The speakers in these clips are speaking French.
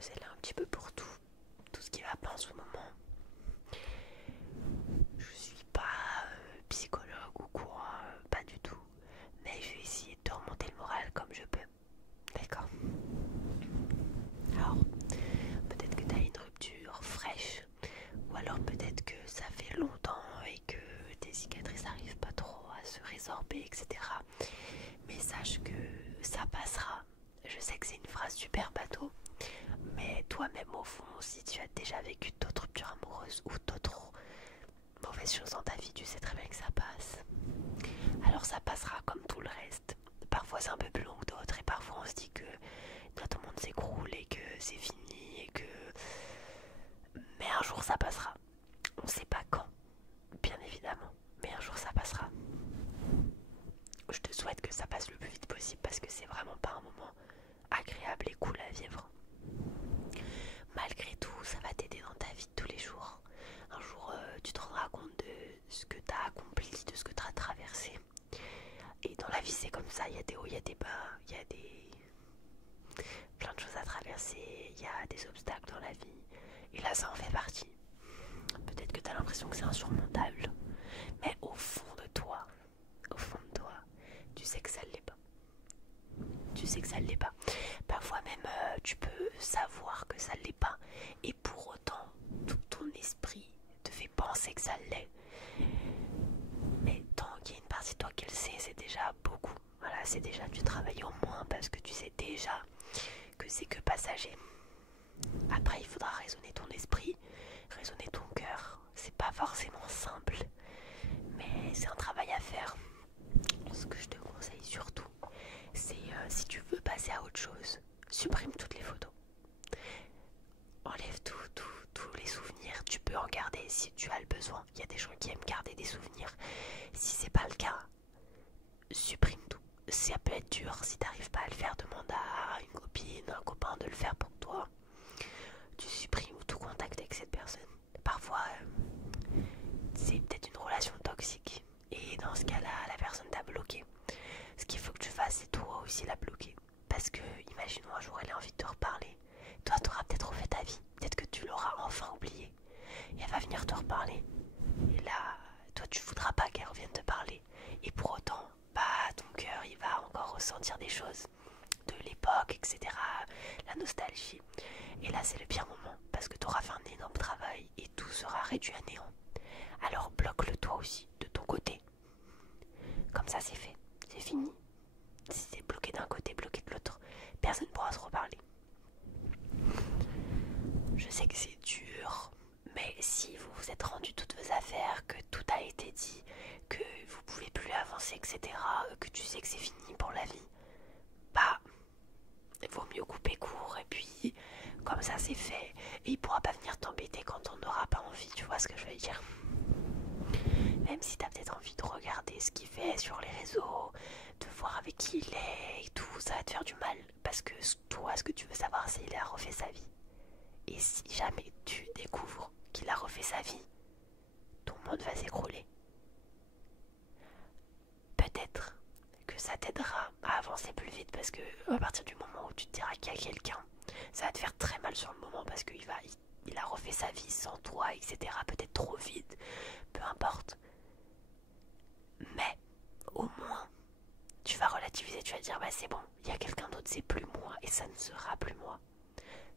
c'est là un petit peu pour tout ce qui va pas en ce moment. Je suis pas psychologue ou quoi, pas du tout. Mais je vais essayer de te remonter le moral comme je peux. D'accord? Alors, peut-être que tu as une rupture fraîche, ou alors peut-être que ça fait longtemps et que tes cicatrices n'arrivent pas trop à se résorber, etc. Mais sache que ça passera. Je sais que c'est une phrase super bateau, mais toi-même au fond, si tu as déjà vécu d'autres ruptures amoureuses ou d'autres mauvaises choses dans ta vie, tu sais très bien que ça passe. Alors ça passera comme tout le reste. Parfois c'est un peu plus long que d'autres et parfois on se dit que tout le monde s'écroule et que c'est fini et que... Mais un jour ça passera. On sait pas quand, bien évidemment, mais un jour ça passera. Je te souhaite que ça passe le plus vite possible parce que c'est vraiment pas un moment agréable et cool à vivre. Malgré tout, ça va t'aider dans ta vie de tous les jours. Un jour, tu te rendras compte de ce que tu as accompli, de ce que tu as traversé. Et dans la vie, c'est comme ça, il y a des hauts, il y a des bas, il y a plein de choses à traverser, il y a des obstacles dans la vie. Et là, ça en fait partie. Peut-être que tu as l'impression que c'est insurmontable, mais au fond de toi, tu sais que ça ne l'est pas. Tu sais que ça ne l'est pas. Parfois même, tu peux savoir que ça ne l'est pas, et pour autant, tout ton esprit te fait penser que ça l'est. Mais tant qu'il y a une partie de toi qui le sait, c'est déjà beaucoup. Voilà, c'est déjà du travail au moins parce que tu sais déjà que c'est que passager. Après, il faudra raisonner ton esprit, raisonner ton cœur. C'est pas forcément simple, mais c'est un travail à faire. Ce que je te conseille surtout, c'est si tu veux passer à autre chose, supprime toutes les photos. Enlève tous les souvenirs. Tu peux en garder si tu as le besoin. Il y a des gens qui aiment garder des souvenirs. Si c'est pas le cas, supprime tout. Ça peut être dur. Si t'arrives pas à le faire, demande à une copine, un copain de le faire pour toi. Tu supprimes tout contact avec cette personne. Parfois, c'est peut-être une relation toxique. Et dans ce cas-là, la personne t'a bloqué. Ce qu'il faut que tu fasses, c'est toi aussi la bloquer. Parce que, imaginons un jour, elle a envie de te reparler. Toi, t'auras peut-être refait ta vie. Peut-être que tu l'auras enfin oublié. Et elle va venir te reparler. Et là, toi, tu voudras pas qu'elle revienne te parler. Et pour autant, bah, ton cœur, il va encore ressentir des choses de l'époque, etc. La nostalgie. Et là, c'est le pire moment. Parce que tu auras fait un énorme travail et tout sera réduit à néant. Alors, bloque-le toi aussi, de ton côté. Comme ça, c'est fait. C'est fini. Si c'est bloqué d'un côté, bloqué de l'autre, personne ne pourra se reparler. Je sais que c'est dur, mais si vous vous êtes rendu toutes vos affaires, que tout a été dit, que vous pouvez plus avancer, etc., que tu sais que c'est fini pour la vie, bah, il vaut mieux couper court et puis comme ça c'est fait. Et il pourra pas venir t'embêter quand on n'aura pas envie, tu vois ce que je veux dire. Même si t'as peut-être envie de regarder ce qu'il fait sur les réseaux, de voir avec qui il est et tout, ça va te faire du mal. Parce que toi, ce que tu veux savoir, c'est qu'il a refait sa vie. Et si jamais tu découvres qu'il a refait sa vie, ton monde va s'écrouler. Peut-être que ça t'aidera à avancer plus vite parce que à partir du moment où tu te diras qu'il y a quelqu'un, ça va te faire très mal sur le moment parce qu'il a refait sa vie sans toi, etc. Peut-être trop vite, peu importe. Mais au moins, tu vas relativiser, tu vas dire bah c'est bon, il y a quelqu'un d'autre, c'est plus moi et ça ne sera plus moi.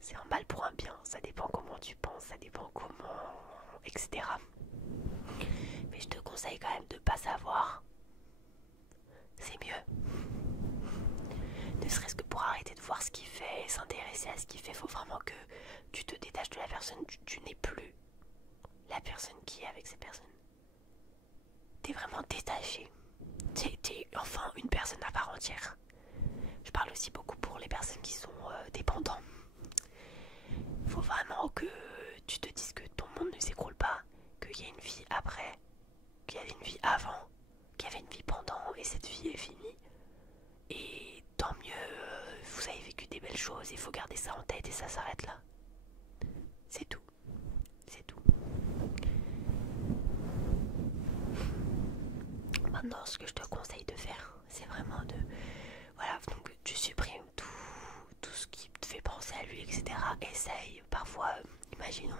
C'est un mal pour un bien, ça dépend comment tu penses, ça dépend comment, etc. Mais je te conseille quand même de pas savoir. C'est mieux. Ne serait-ce que pour arrêter de voir ce qu'il fait, s'intéresser à ce qu'il fait, faut vraiment que tu te détaches de la personne, tu n'es plus la personne qui est avec cette personne. T'es vraiment détaché. T'es enfin une personne à part entière. Je parle aussi beaucoup pour les personnes qui sont dépendants. Faut vraiment que tu te dises que ton monde ne s'écroule pas, qu'il y a une vie après, qu'il y avait une vie avant, qu'il y avait une vie pendant et cette vie est finie. Et tant mieux, vous avez vécu des belles choses, il faut garder ça en tête et ça s'arrête là. C'est tout. C'est tout. Maintenant, ce que je te conseille de faire, c'est vraiment de... Voilà, donc tu supprimes tout ce qui te fait penser à lui, etc. Essaye, parfois, imaginons,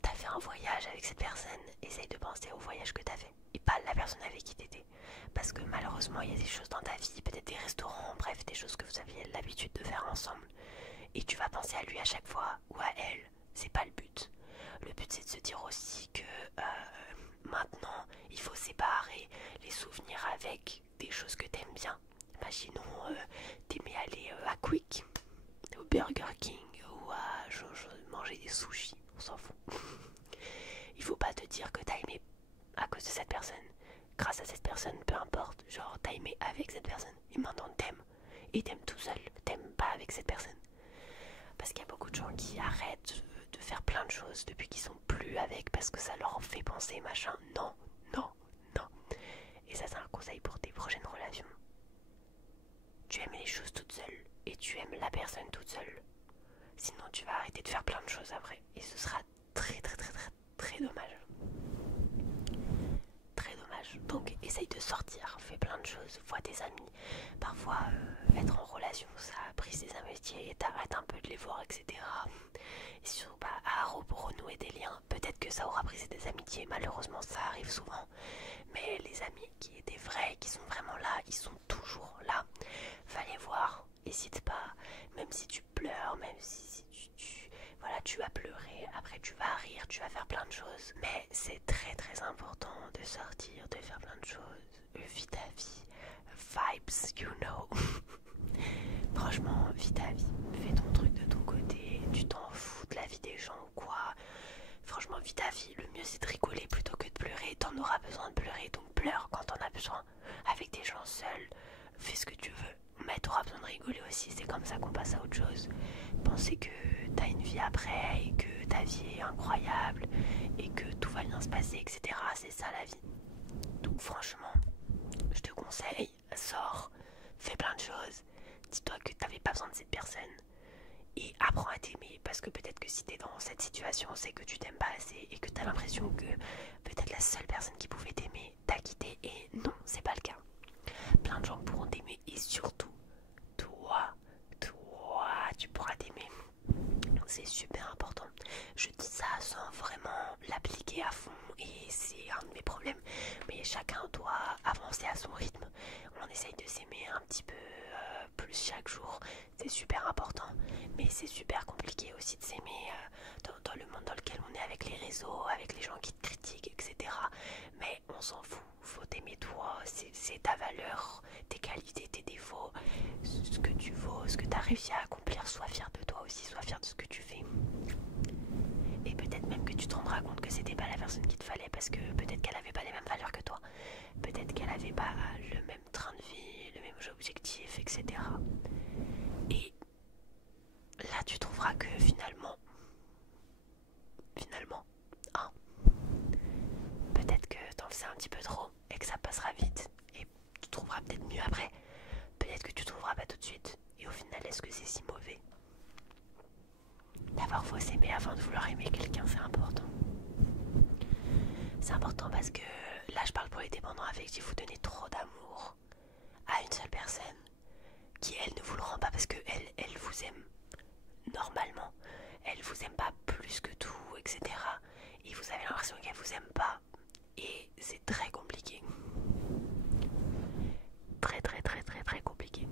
t'as fait un voyage avec cette personne, essaye de penser au voyage que t'as fait et pas la personne avec qui t'étais. Parce que malheureusement, il y a des choses dans ta vie, peut-être des restaurants, bref, des choses que vous aviez l'habitude de faire ensemble. Et tu vas penser à lui à chaque fois ou à elle. C'est pas le but. Le but, c'est de se dire aussi que maintenant, il faut séparer les souvenirs avec des choses que t'aimes bien. Imaginons, t'aimais aller à Quick, au Burger King ou à manger des sushis, on s'en fout. Il faut pas te dire que t'as aimé à cause de cette personne, grâce à cette personne, peu importe. Genre, t'as aimé avec cette personne et maintenant t'aimes. Et t'aimes tout seul, t'aimes pas avec cette personne. Parce qu'il y a beaucoup de gens qui arrêtent de faire plein de choses depuis qu'ils sont plus avec parce que ça leur fait penser machin. Non, non, non. Et ça, c'est un conseil pour tes prochaines relations. Tu aimes les choses toutes seules et tu aimes la personne toute seule. Sinon, tu vas arrêter de faire plein de choses après. Et ce sera très, très, très, très, très dommage. Très dommage. Donc, essaye de sortir, fais plein de choses, vois tes amis. Parfois, être en relation, ça brise tes amitiés, t'arrêtes un peu de les voir, etc. Et surtout, à renouer des liens. Peut-être que ça aura brisé des amitiés, malheureusement, ça arrive souvent. Mais les amis qui étaient vrais, qui sont vraiment là, ils sont toujours là. Va les voir, n'hésite pas. Même si tu pleures, même si voilà, tu vas pleurer, après tu vas rire, tu vas faire plein de choses. Mais c'est très très important de sortir, de faire plein de choses. Vis ta vie. Vibes, you know. Franchement, vis ta vie. Fais ton truc de ton côté. Tu t'en fous de la vie des gens ou quoi. Franchement, vis ta vie. Le mieux c'est de rigoler plutôt que de pleurer. T'en auras besoin de pleurer, donc pleure quand t'en as besoin. Avec des gens seuls, fais ce que tu veux. Mais t'auras besoin de rigoler aussi. C'est comme ça qu'on passe à autre chose. Penser que t'as une vie après et que ta vie est incroyable et que tout va bien se passer, etc. C'est ça la vie. Donc franchement, je te conseille, sors, fais plein de choses. Dis-toi que t'avais pas besoin de cette personne et apprends à t'aimer, parce que peut-être que si t'es dans cette situation, c'est que tu t'aimes pas assez et que t'as l'impression que peut-être la seule personne qui pouvait t'aimer t'a quitté, et non, c'est pas le cas. Plein de gens pourront t'aimer et surtout, toi, tu pourras t'aimer. C'est super important. Je dis ça sans vraiment l'appliquer à fond et c'est un de mes problèmes. Mais chacun doit avancer à son rythme. On essaye de s'aimer un petit peu plus chaque jour. C'est super important. Mais c'est super compliqué aussi de s'aimer dans le monde dans lequel on est, avec les réseaux, avec les gens qui te critiquent, etc. Mais on s'en fout. Faut t'aimer toi. C'est ta valeur, tes qualités, tes défauts, ce que tu vaux, ce que tu as réussi à accomplir. Sois fier de toi aussi, sois fier de ce que tu fais. Et peut-être même que tu te rendras compte que c'était pas la personne qu'il te fallait, parce que peut-être qu'elle avait pas les mêmes valeurs que toi. Peut-être qu'elle avait pas le même train de vie, le même objectif, etc. Et là tu trouveras que finalement, hein, peut-être que t'en faisais un petit peu trop et que ça passera vite et tu trouveras peut-être mieux après. Peut-être que tu trouveras pas tout de suite. Et au final, est-ce que c'est si mauvais? D'abord, faut s'aimer avant de vouloir aimer quelqu'un, c'est important. C'est important parce que là, je parle pour les dépendants affectifs. Vous donnez trop d'amour à une seule personne qui, elle, ne vous le rend pas parce que elle vous aime normalement. Elle vous aime pas plus que tout, etc. Et vous avez l'impression qu'elle vous aime pas. Et c'est très compliqué. Très, très, très, très, très compliqué.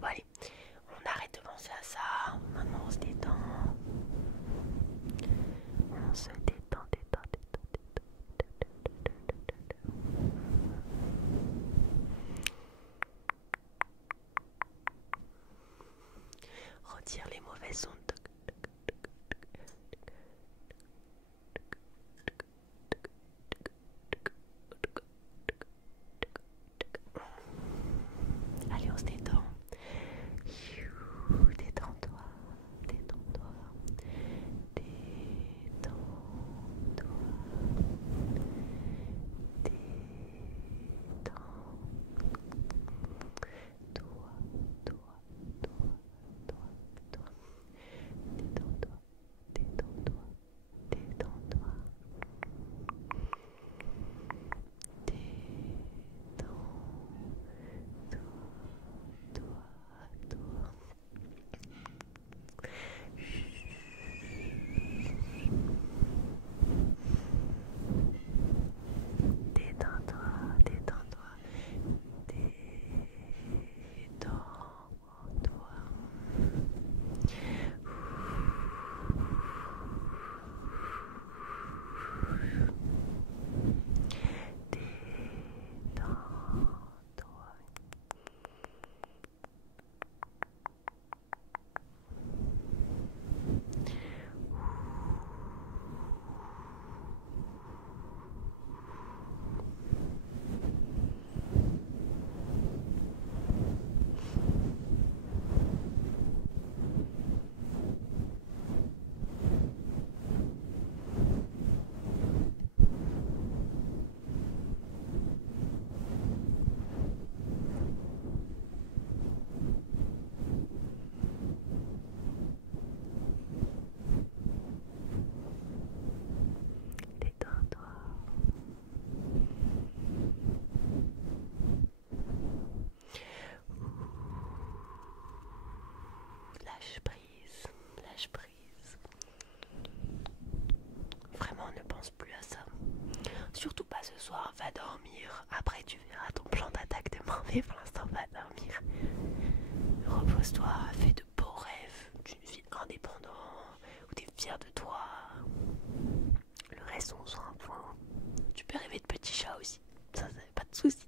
Bon, allez, on arrête de penser à ça. Maintenant, on se détend. On se détend, détend. Retire les mauvaises ondes. va dormir. Après tu verras ton plan d'attaque demain, mais pour l'instant va dormir. Repose-toi, fais de beaux rêves d'une vie indépendante où tu es fier de toi. Le reste on s'en un point. Tu peux rêver de petits chats aussi, ça pas de soucis.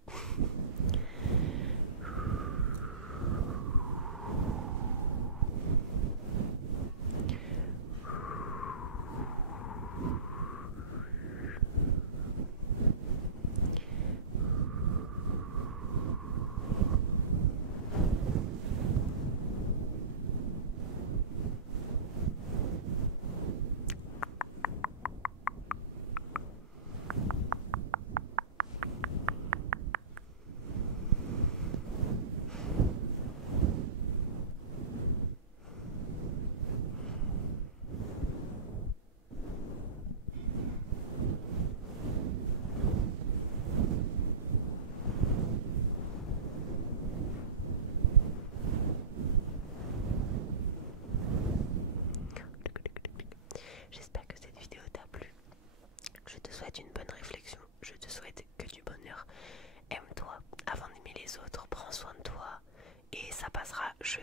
J'espère que cette vidéo t'a plu. Je te souhaite une bonne réflexion. Je te souhaite que du bonheur. Aime-toi avant d'aimer les autres. Prends soin de toi. Et ça passera. Je